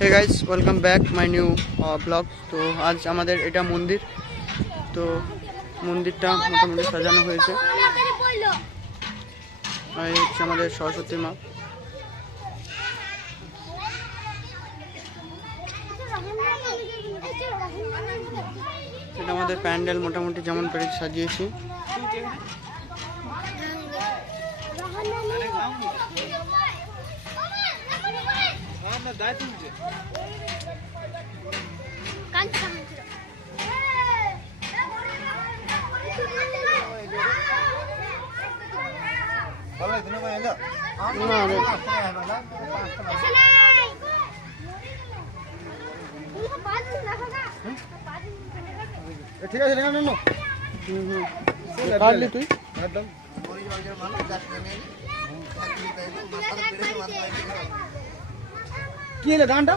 Hey guys welcome back my new blog. तो आज हमारे এটা মন্দির, তো মন্দিরটা মোটামুটি সাজানো হয়েছে। আর এই হচ্ছে আমাদের সরস্বতী মা। এটা আমাদের প্যান্ডেল মোটামুটি যেমন পেরে সাজিয়েছি। ঠিক আছে কাটলি তুই কি হলো গানটা